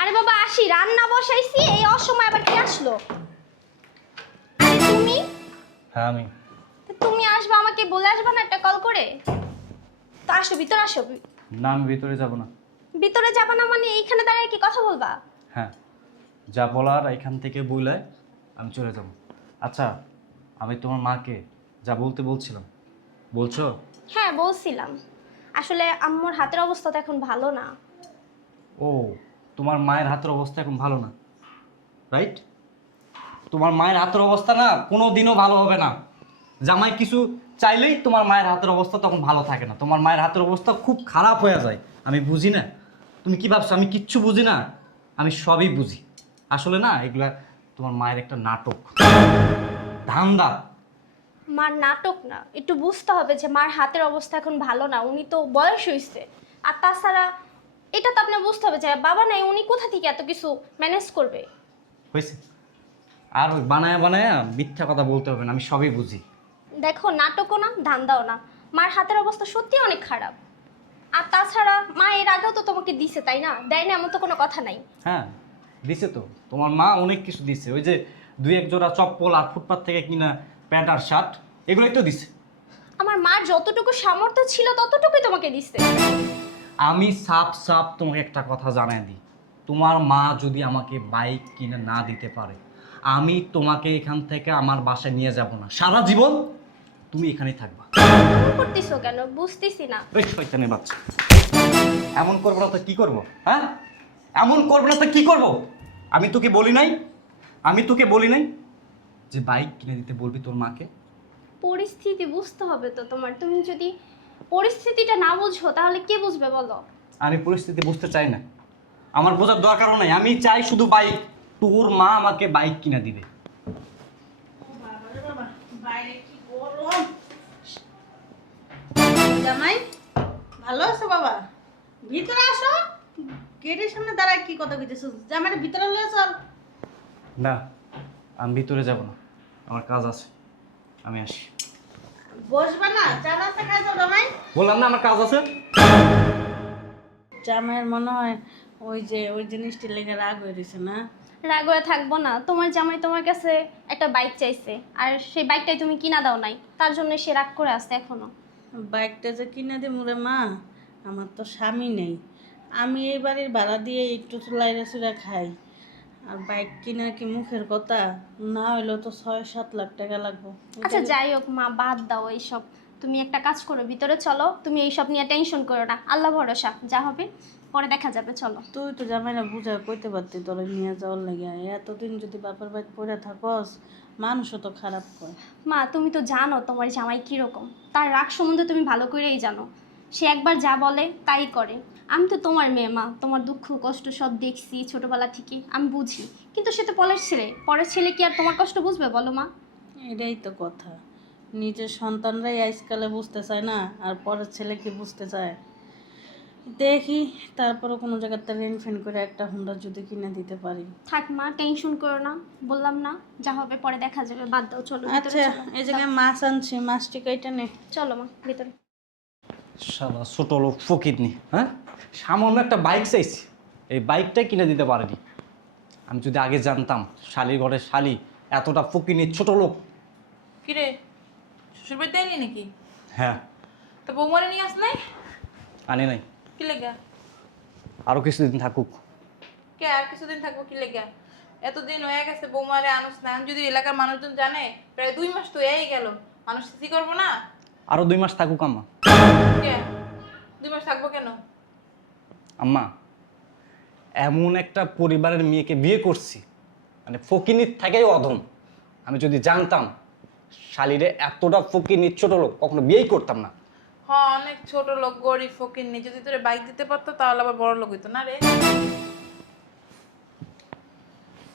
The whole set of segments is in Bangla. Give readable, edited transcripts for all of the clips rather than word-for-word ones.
আরে বাবা আসি, রান্না বসাইছি, এই অসময় আবার কে আসলো? আরে তুমি? হ্যাঁ আমি। তুমি আসবা, আমাকে বলে আসবা না একটা কল করে? তো আসো, ভিতরে আসো। না আমি ভিতরে যাব না। ভিতরে যাবা না মানে এইখানে দাঁড়িয়ে কি কথা বলবা? হ্যাঁ, যা বলার এখান থেকে বইলে আমি চলে যাব। আচ্ছা, আমি তোমার মাকে যা বলতে বলছিলাম বলছো? হ্যাঁ বলছিলাম, আসলে আম্মুর হাতের অবস্থা তো এখন ভালো না। ও, তোমার মায়ের হাতের অবস্থা এখন ভালো না, রাইট? তোমার মায়ের হাতের অবস্থা না কোনো দিনও ভালো হবে না। জামাই কিছু চাইলেই তোমার মায়ের হাতের অবস্থা তখন ভালো থাকে না, তোমার মায়ের হাতের অবস্থা খুব খারাপ হয়ে যায়। আমি বুঝি না, তুমি কি ভাবছো আমি কিচ্ছু বুঝি না? আমি সবই বুঝি। আসলে না এগুলা তোমার মায়ের একটা নাটক, ধান্দা। মার নাটক না, একটু বুঝতে হবে যে মার হাতের অবস্থা এখন ভালো না, উনি তো বয়স হয়েছে। আর তাছাড়া এটা তো আপনি বুঝতে হবে যে বাবা নাই, উনি কোথা থেকে এত কিছু ম্যানেজ করবে? হয়েছে, আর ওই বানায়া বানায়া মিথ্যা কথা বলতে হবে না, আমি সবই বুঝি। দেখো, নাটকও না ধান্দাও না, মার হাতের অবস্থা সত্যি অনেক খারাপ। আর তাছাড়া মা এর আগেও তো তোমাকে দিছে, তাই না? দেয় না এমন তো কোনো কথা নাই। হ্যাঁ দিছে তো, তোমার মা অনেক কিছু দিছে, ওই যে দুই এক জোড়া চপ্পল আর ফুটপাত থেকে কিনা প্যান্ট আর শার্ট, এগুলোই তো দিছে। আমার মার যতটুকু সামর্থ্য ছিল ততটুকুই তোমাকে দিছে। আমি সাপ সাপ তোমাকে একটা কথা জানাই দিই, তোমার মা যদি আমাকে বাইক কিনে না দিতে পারে, আমি তোমাকে এখান থেকে আমার বাসায় নিয়ে যাব না, সারা জীবন তুমি এখানেই থাকবা। এমন করতেছো কেন বুঝতেছি না। ওই শয়তানের বাচ্চা, এমন করবো না তো কি করবো? হ্যাঁ, এমন করবো না তো কি করবো? আমি তোকে বলি নাই, আমি তোকে বলি নাই যে বাইক কিনে দিতে বলবি তোর মাকে? পরিস্থিতি বুঝতে হবে তো তোমার, তুমি যদি পরিস্থিতিটা না বুঝো তাহলে কে বুঝবে বলো? আমি পরিস্থিতি বুঝতে চাই না, আমার বোঝার দরকারও নাই, আমি চাই শুধু বাইক। তোর মা আমাকে বাইক কিনে দিবে। বাইরে কি গরম। জামাই ভালো আছো বাবা? ভিতরে আসো, গেটের সামনে দাঁড়ায় কি কথা কইতেছো? জামাইরে ভিতরে লয়ে চল। না, আমি ভিতরে যাব না, আমার কাজ আছে, আমি আসি। বসবা না, চা নাস্তা খাই যাও জামাই। বললাম না আমার কাজ আছে। জামাইয়ের মনে হয় ওই জিনিসটি লেগে রাগ হয়ে রয়েছে না? রাগ হয়ে থাকবো না, তোমার জামাই তোমার কাছে একটা বাইক চাইছে, আর সেই বাইকটাই তুমি কিনা দাও নাই, তার জন্য সে রাগ করে আছে এখনো। বাইকটা যে কিনে দে মুরে মা, আমার তো স্বামী নেই, আমি এই বাড়ির ভাড়া দিয়ে একটু লাইরা চুরা খাই, আর বাইক কিনা কি মুখের কথা? না হইলেও তো 6-7 লাখ টাকা লাগবে। আচ্ছা যাই হোক মা, বাদ দাও এইসব। তুমি একটা কাজ করো, ভিতরে চলো, তুমি এইসব নিয়ে টেনশন করো না, আল্লাহ ভরসা, যা হবে পরে দেখা যাবে, চলো। তুই তো জামাইরা বুঝা কইতে পারতি তোরে নিয়ে যাওয়ার লাগে, এতদিন যদি বাপের বাড়ি পড়ে থাকস মানুষও তো খারাপ কয়। মা তুমি তো জানো তোমার জামাই কীরকম, তার রাগ সম্বন্ধে তুমি ভালো করেই জানো। সে একবার যা বলে তাই করে। আমি তো তোমার মেয়ে মা, তোমার দুঃখ কষ্ট সব দেখছি ছোটবেলা থেকে, আমি বুঝি। কিন্তু সে তো পরের ছেলে কি আর তোমার কষ্ট বুঝবে বলো মা? এটাই তো কথা, নিজের সন্তানরাই আজকালে বুঝতে চায় না, আর পরের ছেলে কি বুঝতে চায়? দেখি তারপরে কোনো জায়গাতে রেন্ট ফেন করে একটা হুন্ডা যদি কিনে দিতে পারি। থাক মা, টেনশন করো না, বললাম না যা হবে পরে দেখা যাবে, বাদ দাও, চলো ভিতরে আচ্ছা, চলো। এই জায়গায় মাছ আনছি, মাছটি কাইটা নে। চলো মা ভিতরে। শালা ছোট লোক ফকিরনি, হ্যাঁ, সামান্য একটা বাইক চাইছি, এই বাইকটাই কিনে দিতে পারেনি। আমি যদি আগে জানতাম শালির ঘরের শালি এতটা ফকিরনি ছোট লোক। কিরে শ্বশুর বাড়িতে এলি নাকি? হ্যাঁ, তো বৌমারে নিয়ে আস নাই? আনি নাই, কি লেগা? আরো কিছুদিন থাকুক। কে আর কিছুদিন থাকবো কি লেগা? এতদিন হয়ে গেছে বৌমারে আনুস না, এখন যদি এলাকার মানুষজন জানে, প্রায় 2 মাস তো এই গেল, মানুষ কি করবো না? আরো 2 মাস থাকুক আম্মা। কে 2 মাস থাকবো কেন? আম্মা, এমন একটা পরিবারের মেয়েকে বিয়ে করছি, মানে ফকিনির থেকেও অধম। আমি যদি জানতাম শালিরে এতটা ফকিনির ছোট লোক, কখনো বিয়েই করতাম না। হ্যাঁ, অনেক ছোট লোক, গরিব ফকির নেই, যদি তোরে বাইক দিতে পারতো তাহলে আবার বড় লোক হইতো না রে।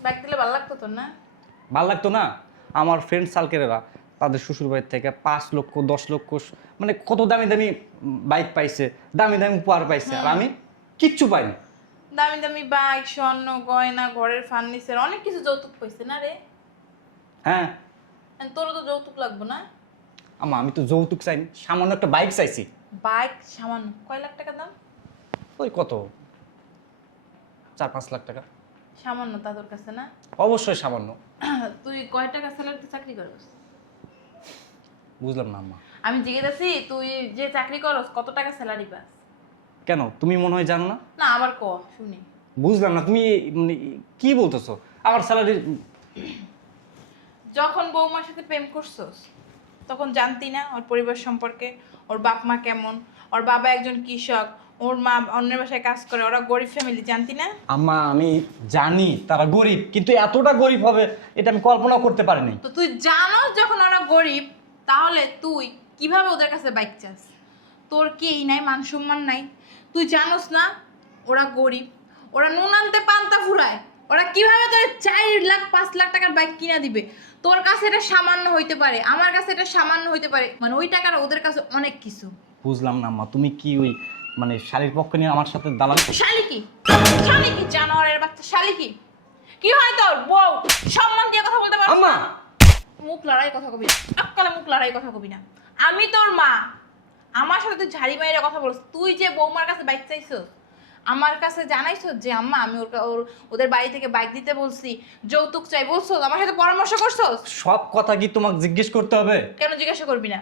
বাইক দিলে ভালো লাগতো তোর না? ভাল লাগতো না? আমার ফ্রেন্ড সার্কেলেরা তাদের শ্বশুরবাড়ির থেকে 5 লক্ষ 10 লক্ষ মানে কত দামি দামি বাইক পাইছে, দামি দামি উপহার পাইছে, আর আমি কিচ্ছু পাইনি। দামি দামি বাইক, স্বর্ণ গয়না, ঘরের ফার্নিচার, অনেক কিছু যৌতুক পাইছে না রে। হ্যাঁ তোরও তো যৌতুক লাগবে না? আম্মা, আমি তো যৌতুক চাইনি, সামান্য একটা বাইক চাইছি। বাইক সামান্য কয় লাখ টাকা দাম? ওই কত 4-5 লাখ টাকা। সামান্য তা তোর কাছে না? অবশ্যই সামান্য। তুই কয় টাকা স্যালারিতে চাকরি করস? বুঝলাম না আম্মা। আমি জিজ্ঞেস আছি তুই যে চাকরি করস কত টাকা স্যালারি পাস? কেন তুমি মনে হয় জানো না? না আবার ক শুনি। বুঝলাম না তুমি মানে কি বলতেছো? আমার স্যালারি যখন বৌমার সাথে প্রেম করছস তখন জানতি না ওর পরিবার সম্পর্কে, ওর বাপ মা কেমন, ওর বাবা একজন কৃষক, ওর মা অন্যের বাসায় কাজ করে, ওরা গরিব ফ্যামিলি, জানতি না? আম্মা আমি জানি তারা গরিব, কিন্তু এতটা গরিব হবে এটা আমি কল্পনা করতে পারিনি। তো তুই জানোস যখন ওরা গরিব, তাহলে তুই কিভাবে ওদের কাছে বাইক চাস? তোর কি এই নাই, মান সম্মান নাই? তুই জানোস না ওরা গরিব, ওরা নুন আনতে পান্তা ফুরায়, ওরা কিভাবে তোর 4 লাখ 5 লাখ টাকার বাইক কিনা দিবে? তোর কাছে এটা সামান্য হইতে পারে, আমার কাছে এটা সামান্য হইতে পারে, মানে ওই টাকাটা ওদের কাছে অনেক কিছু। বুঝলাম না আম্মা, তুমি কি ওই মানে শালীর পক্ষ নিয়ে আমার সাথে দালাল? শালি কি? শালি কি জানোয়ারের বাচ্চা? শালি কি? কি হয় তোর বউ? সম্মান দিয়ে কথা বলতে পারছিস আম্মা! না? মুখ লড়াই কথা কবি না, আক্কালে মুখ লড়াই কথা কবি না। আমি তোর মা, আমার সাথে তুই ঝাড়ি মাইরে কথা বলছিস। তুই যে বৌমার কাছে বাইক চাইছস, আমার কাছে জানাইছস যে আম্মা আমি ওদের বাড়ি থেকে বাইক দিতে বলছি, যৌতুক চাই বলছস, আমার সাথে পরামর্শ করছস? সব কথা কি তোমাকে জিজ্ঞেস করতে হবে? কেন জিজ্ঞাসা করবি না?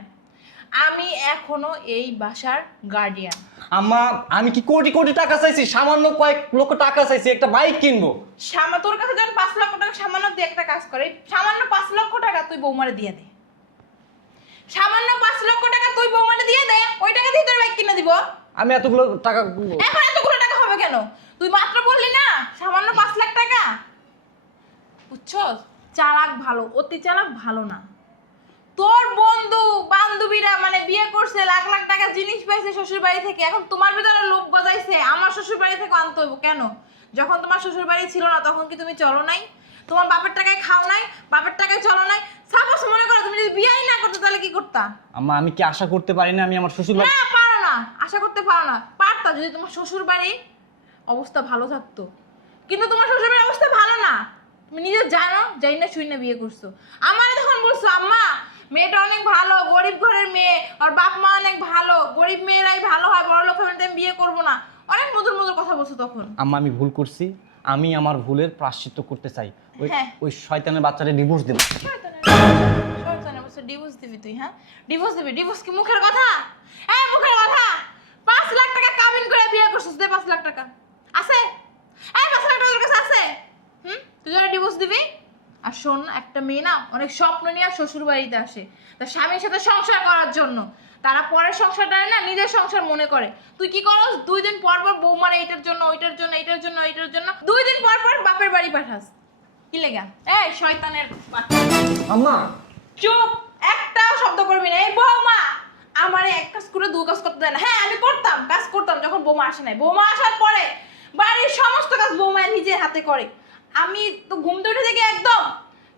আমি এখনো এই বাসার গার্ডিয়ান। আম্মা আমি কি কোটি কোটি টাকা চাইছি? সামান্য কয়েক লক্ষ টাকা চাইছি, একটা বাইক কিনবো। তোর কাছে যখন 5 লক্ষ টাকা সামান্য দিয়ে একটা কাজ করে, সামান্য 5 লক্ষ টাকা তুই বৌমারে দিয়ে দে। সামান্য 5 লক্ষ টাকা তুই বৌমারে দিয়ে দে, ওই টাকা দিয়ে তোর বাইক কিনে দিব। আমি এতগুলো টাকা এখন এতগুলো টাকা হবে কেন? তুই মাত্র বললি না সামান্য 5 লাখ টাকা। বুঝছস? চালাক ভালো, অতি চালাক ভালো না। তোর বন্ধু বান্ধবীরা মানে বিয়ে করছে, লাখ লাখ টাকা জিনিস পাইছে শ্বশুর বাড়ি থেকে, এখন তোমার ভিতরে লোভ গজাইছে আমার শ্বশুর বাড়ি থেকে আনতে হইব কেন? যখন তোমার শ্বশুর বাড়ি ছিল না তখন কি তুমি চলো নাই? তোমার বাপের টাকায় খাও নাই, বাপের টাকায় চলো নাই? সাপোজ মনে করো তুমি যদি বিয়েই না করতে তাহলে কি করতা? আম্মা আমি কি আশা করতে পারি না আমি আমার শ্বশুর বাড়ি? না পারো না, আশা করতে পারো না। পারতা যদি তোমার শ্বশুর বাড়ি অবস্থা ভালো থাকতো, কিন্তু তোমার শ্বশুর বাড়ির অবস্থা ভালো না, তুমি নিজে জানো, যাই না শুই না বিয়ে করছো। আমার তখন বলছো আম্মা মেয়েটা অনেক ভালো, গরিব ঘরের মেয়ে, আর বাপ মা অনেক ভালো, গরিব মেয়েরাই ভালো হয়, বড় লোক ফ্যামিলিতে আমি বিয়ে করবো না, অনেক মধুর মধুর কথা বলছো তখন। আম্মা আমি ভুল করছি, আমি আমার ভুলের প্রায়শ্চিত্ত করতে চাই। ওই হ্যাঁ। ওই শয়তানের বাচ্চারে ডিভোর্স দেব। শয়তানের বলছো ডিভোর্স দিবি তুই? হ্যাঁ ডিভোর্স দিবি? ডিভোর্স কি মুখের কথা? হ্যাঁ মুখের কথা। 5 লাখ টাকা কাবিন করে বিয়ে করছিস, দে 5 লাখ টাকা আছে? এই 5 লাখ টাকা তোর কাছে আছে? তুই যারা ডিভোর্স দিবি? আর শোন, একটা মেয়ে না অনেক স্বপ্ন নিয়ে শ্বশুর বাড়িতে আসে তার স্বামীর সাথে সংসার করার জন্য। তারা পরের সংসারটা না নিজের সংসার মনে করে। তুই কি করস? 2 দিন পর পর বৌমার এইটার জন্য ওইটার জন্য এইটার জন্য এইটার জন্য 2 দিন পর পর বাপের বাড়ি পাঠাস। কি লেগা? এই শয়তানের বাচ্চা। আম্মা চুপ, একটাও শব্দ করবি না। এই বৌমা আমারে এক কাজ করে 2 কাজ করতে দেয় না। হ্যাঁ আমি করতাম, কাজ করতাম যখন বৌমা আসে নাই। বৌমা আসার পরে বাড়ির সমস্ত কাজ বৌমা নিজের হাতে করে। আমি তো ঘুম থেকে উঠে থেকে একদম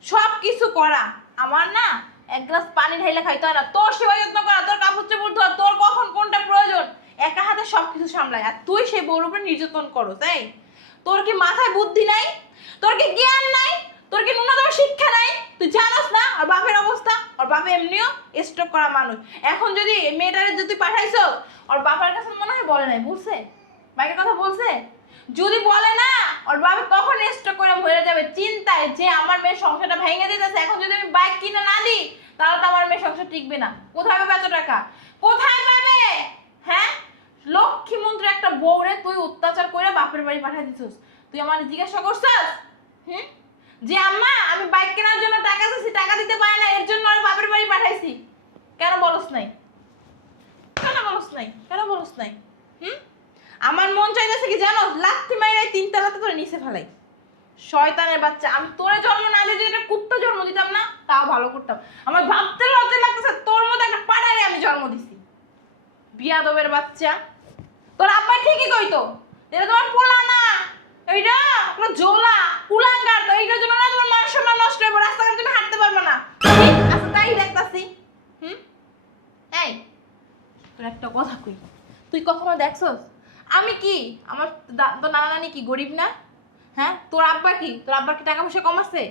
সব কিছু করা। আমার না এক গ্লাস পানি ঢাইলে খাইতে হয় না। তোর সেবা যত্ন করা, তোর কাপড় চোপড় ধোয়া, তোর কখন কোনটা প্রয়োজন একা হাতে সবকিছু সামলায়। আর তুই সেই বউর উপরে নির্যাতন করো, তাই? তোর কি মাথায় বুদ্ধি নাই? তোর কি জ্ঞান নাই? তোর কি ন্যূনতম শিক্ষা নাই? তুই জানোস না আর বাপের অবস্থা? ওর বাপে এমনিও স্ট্রোক করা মানুষ। এখন যদি মেয়েটারে যদি পাঠাইছো, ওর বাবার কাছে মনে হয় বলে নাই, বলছে? বাইকের কথা বলছে? যদি বলে না, ওর বাবা কখন স্ট্রোক করে মরে যাবে চিন্তায় যে আমার মেয়ের সংসারটা ভেঙে দিতেছে। এখন যদি আমি বাইক কিনে না দিই তাহলে তো আমার মেয়ের সংসার টিকবে না। কোথায় পাবে এত টাকা? কোথায় পাবে? হ্যাঁ লক্ষ্মী মন্ত্রী একটা বউরে তুই অত্যাচার করে বাপের বাড়ি পাঠিয়ে দিছিস। তুই আমার জিজ্ঞাসা করছিস যে আম্মা আমি বাইক কেনার জন্য টাকা চাইছি, টাকা দিতে পারে না, এর জন্য আমি বাপের বাড়ি পাঠাইছি? কেন বলস নাই? কেন বলস নাই? কেন বলস নাই? আমার মন চাইতেছে কি জানো? লাথি মাইরে 3 তলাতে তোরে নিচে ফেলাই। শয়তানের বাচ্চা, আমি তোরে জন্ম না দিয়ে যদি একটা কুত্তা জন্ম দিতাম না তাও ভালো করতাম। আমার ভাবতে লজ্জা লাগতেছে তোর মতো একটা পাড়ারে আমি জন্ম দিছি। বিয়াদবের বাচ্চা। তোর আব্বা ঠিকই কইতো, এটা তোমার পোলা না, এইটা একটা জোলা কুলাঙ্গার। তো এইটার জন্য না তোমার মান সম্মান নষ্ট হবে, রাস্তাঘাটে তুমি হাঁটতে পারবে না। আচ্ছা তাই দেখতাছি। এই তোর একটা কথা কই, তুই কখনো দেখছস আমি কি আমার তোর নানা নানি কি গরিব না? হ্যাঁ তোর আব্বা কি, তোর আব্বার কি টাকা পয়সা কম আছে?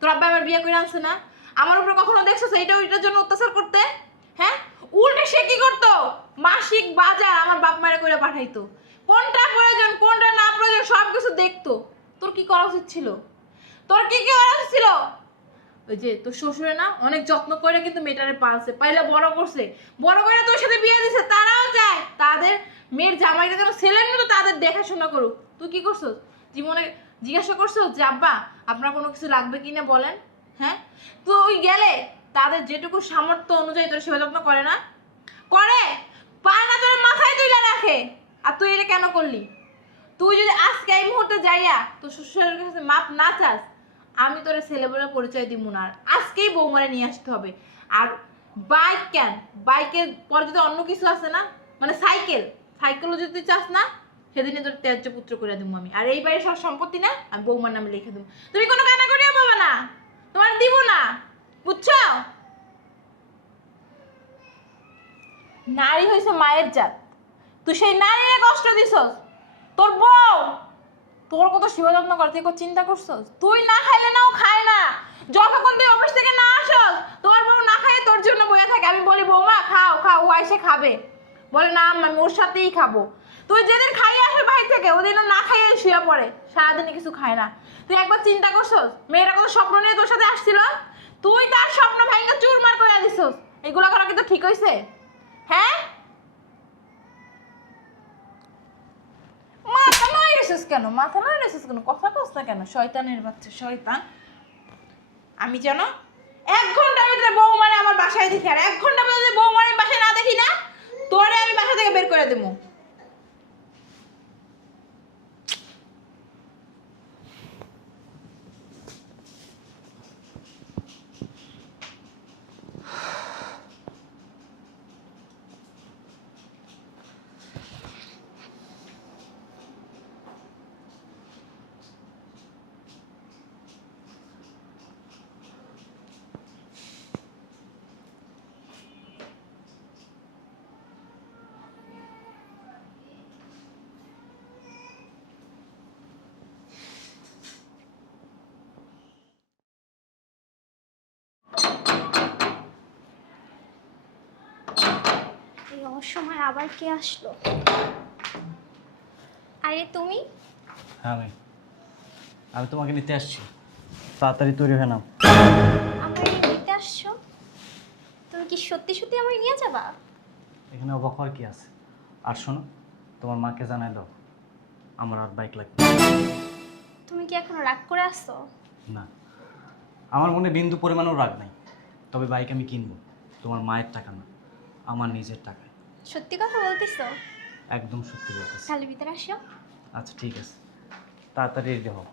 তোর আব্বা আমার বিয়ে করে আনছে না? আমার উপরে কখনো দেখছস এইটা ওইটার জন্য অত্যাচার করতে? হ্যাঁ উল্টে সে কি করতো? মাসিক বাজার আমার বাপ মায়ের করে পাঠাইতো, কোনটা প্রয়োজন কোনটা না প্রয়োজন সব কিছু দেখতো। তোর কি করা উচিত ছিল? তোর কি কি করা উচিত ছিল? ওই যে তোর শ্বশুরে না অনেক যত্ন করে কিন্তু মেয়েটারে পালছে, পাইলে বড় করছে, বড় করে তোর সাথে বিয়ে দিছে। তারাও চায় তাদের মেয়ের জামাইটা যেন ছেলের মতো তাদের দেখাশোনা করুক। তুই কি করছস? জীবনে জিজ্ঞাসা করছস যে আব্বা আপনার কোনো কিছু লাগবে কিনা বলেন? হ্যাঁ, তুই গেলে তাদের যেটুকু সামর্থ্য অনুযায়ী তোর সেবা যত্ন করে না? করে, পায় না, তোর মাথায় তুইলা রাখে। আর তুই এটা কেন করলি? তুই যদি আজকে এই মুহূর্তে যাইয়া তোর শ্বশুরের কাছে মাপ না চাস, আমি তোর ছেলে বলে পরিচয় দিব না। আর আজকেই বৌমারে নিয়ে আসতে হবে। আর বাইক কেন, বাইকের পরে যদি অন্য কিছু আছে না, মানে সাইকেলও যদি তুই চাস না, সেদিনে তোর ত্যায্য পুত্র করে দেবো আমি। আর এই বাড়ির সব সম্পত্তি না আমি বৌমার নামে লিখে দেবো। তুমি কোনো কানা করিয়া পাবে না, তোমার দিব না, বুঝছো? নারী হয়েছে মায়ের জাত, তুই সেই নারীরে কষ্ট দিছস। তোর বউ তোর কত সেবা যত্ন করে, তুই কত চিন্তা করছস? তুই না খাইলে নাও খায় না, যতক্ষণ তুই অফিস থেকে না আসস তোর বউ না খায় তোর জন্য বয়ে থাকে। আমি বলি বৌমা খাও খাও, ও এসে খাবে, বলে না আমি ওর সাথেই খাবো। তুই যেদিন খাইয়ে আসে বাইরে থেকে ওদিন না খাইয়ে শুয়ে পড়ে, সারাদিনে কিছু খায় না। তুই একবার চিন্তা করছস মেয়েরা কত স্বপ্ন নিয়ে তোর সাথে আসছিল, তুই তার স্বপ্ন ভাঙা চুরমার করে দিছস। এগুলো করা কিন্তু ঠিক হয়েছে? হ্যাঁ, মাথা নয় রেছিস কেন, মাথা নয় রেছিস কেন, কথা কস না কেন? শয়তানের বাচ্চা শয়তান। আমি যেন 1 ঘন্টার ভিতরে বৌমারে আমার বাসায় দেখি, আর 1 ঘন্টা পরে যদি বৌমারে বাসায় না দেখি না, তোরে আমি বাসা থেকে বের করে দেবো। এই অসময় আবার কে আসলো? আরে তুমি? হ্যাঁ আমি তোমাকে নিতে আসছি, তাড়াতাড়ি তৈরি হয়ে নাও। আমার নিতে আসছো? তুমি কি সত্যি সত্যি আমায় নিয়ে যাবা? এখানে অবাক হওয়ার কি আছে? আর শোনো, তোমার মাকে জানাই দাও আমার আর বাইক লাগবে তুমি কি এখনো রাগ করে আসছো? না। আমার মনে বিন্দু পরিমাণও রাগ নাই, তবে বাইক আমি কিনবো, তোমার মায়ের টাকা না, আমার নিজের টাকায়। সত্যি কথা বলতেছো? একদম সত্যি বলতেছি। তাহলে ভিতরে আসো। আচ্ছা ঠিক আছে, তাড়াতাড়ি রেডি হও।